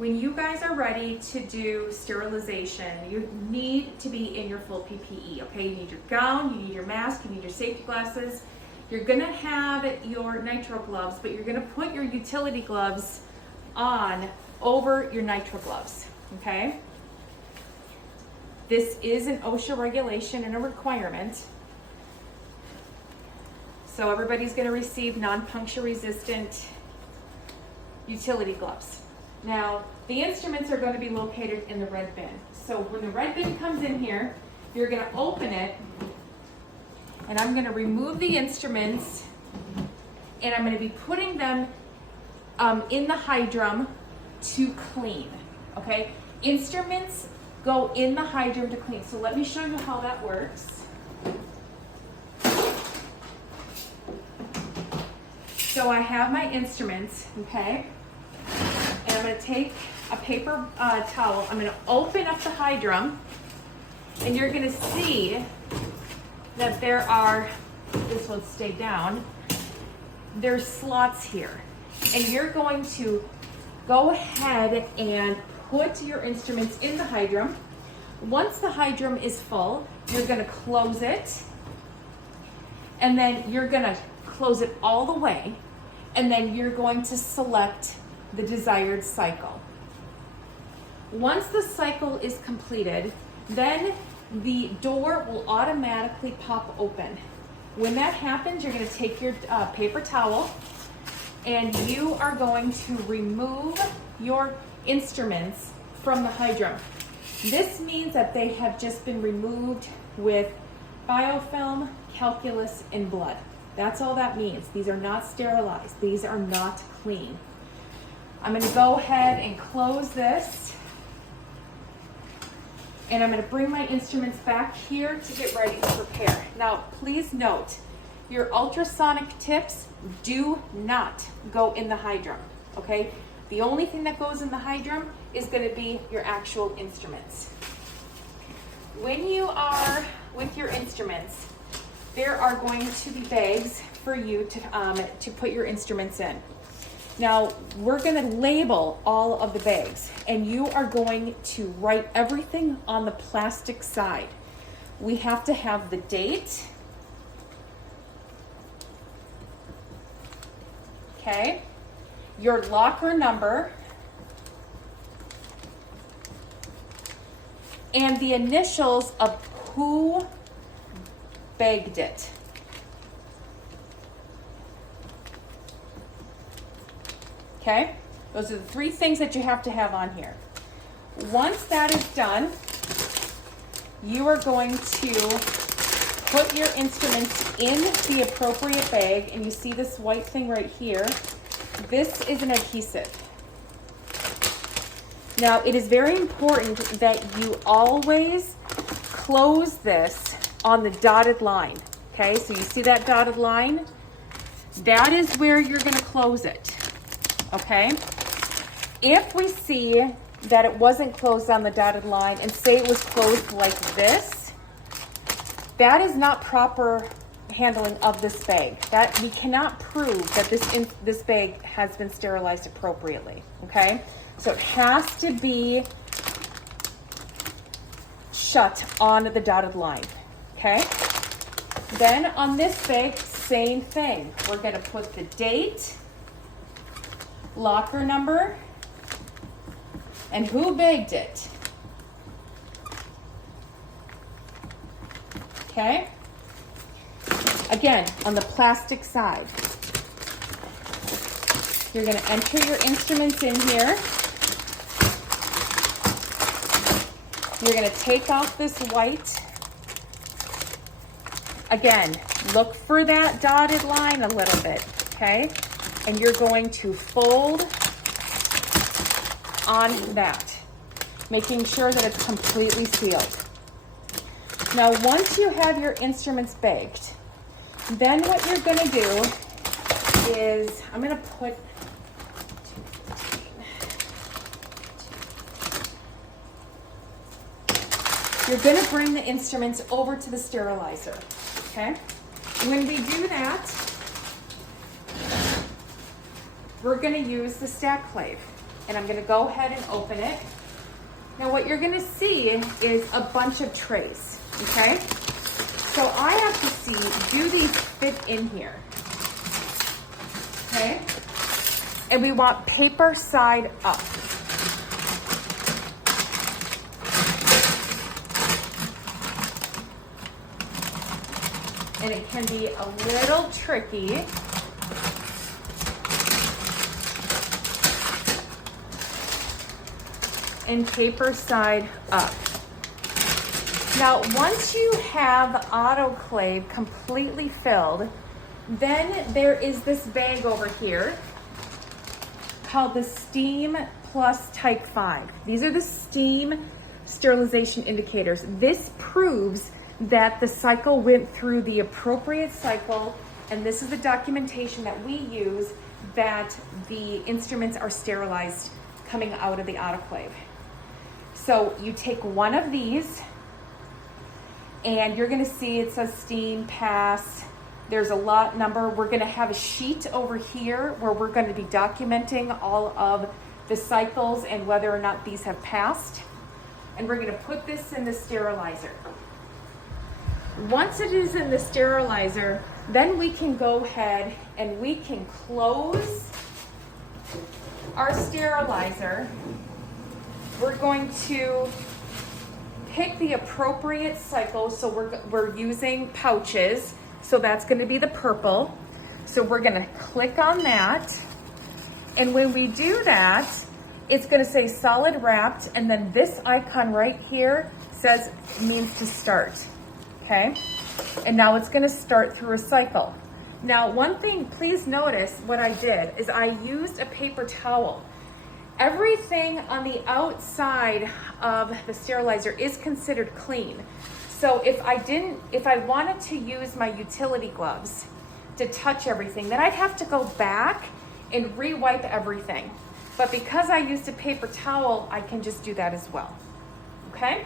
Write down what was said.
when you guys are ready to do sterilization, you need to be in your full PPE, okay? You need your gown, you need your mask, you need your safety glasses. You're gonna have your nitro gloves, but you're gonna put your utility gloves on over your nitro gloves, okay? This is an OSHA regulation and a requirement. So everybody's gonna receive non-puncture resistant utility gloves. Now, the instruments are going to be located in the red bin. So when the red bin comes in here, you're going to open it, and I'm going to remove the instruments, and I'm going to be putting them in the hydrum to clean, okay? Instruments go in the hydrum to clean. So let me show you how that works. So I have my instruments, okay? And I'm going to take a paper towel. I'm going to open up the hydrum, and you're going to see that there are, this will stay down, there's slots here. And you're going to go ahead and put your instruments in the hydrum. Once the hydrum is full, you're going to close it, and then you're going to close it all the way, and then you're going to select the desired cycle. Once the cycle is completed, then the door will automatically pop open. When that happens, you're going to take your paper towel, and you are going to remove your instruments from the hydrum. This means that they have just been removed with biofilm, calculus, and blood. That's all that means. These are not sterilized. These are not clean. I'm going to go ahead and close this, and I'm going to bring my instruments back here to get ready to prepare. Now, please note, your ultrasonic tips do not go in the hydrum, okay? The only thing that goes in the hydrum is going to be your actual instruments. When you are with your instruments, there are going to be bags for you to put your instruments in. Now, we're going to label all of the bags, and you are going to write everything on the plastic side. We have to have the date, okay, your locker number, and the initials of who bagged it. Okay, those are the three things that you have to have on here. Once that is done, you are going to put your instruments in the appropriate bag, and you see this white thing right here. This is an adhesive. Now, it is very important that you always close this on the dotted line. Okay, so you see that dotted line? That is where you're going to close it. Okay, if we see that it wasn't closed on the dotted line, and say it was closed like this, that is not proper handling of this bag. That we cannot prove that this bag has been sterilized appropriately. Okay, so it has to be shut on the dotted line. Okay, then on this bag, same thing. We're going to put the date, locker number, and who bagged it. Okay? Again, on the plastic side, you're going to enter your instruments in here. You're going to take off this white. Again, look for that dotted line a little bit, okay? And you're going to fold on that, making sure that it's completely sealed. Now, once you have your instruments bagged, then what you're going to do is, I'm going to put, you're going to bring the instruments over to the sterilizer, okay? When we do that, we're going to use the Stack-Clave. and I'm gonna go ahead and open it. Now what you're gonna see is a bunch of trays, okay? So I have to see, do these fit in here? Okay? And we want paper side up. And it can be a little tricky. And paper side up. Now, once you have autoclave completely filled, then there is this bag over here called the Steam Plus Type 5. These are the steam sterilization indicators. This proves that the cycle went through the appropriate cycle, and this is the documentation that we use that the instruments are sterilized coming out of the autoclave. So you take one of these, and you're gonna see it says steam pass. There's a lot number. We're gonna have a sheet over here where we're gonna be documenting all of the cycles and whether or not these have passed. And we're gonna put this in the sterilizer. Once it is in the sterilizer, then we can go ahead and we can close our sterilizer. We're going to pick the appropriate cycle. So we're using pouches. So that's going to be the purple. So we're going to click on that. And when we do that, it's going to say solid wrapped. And then this icon right here says means to start. Okay. And now it's going to start through a cycle. Now, one thing, please notice what I did is I used a paper towel. Everything on the outside of the sterilizer is considered clean. So if I wanted to use my utility gloves to touch everything, then I'd have to go back and re-wipe everything. But because I used a paper towel, I can just do that as well. Okay?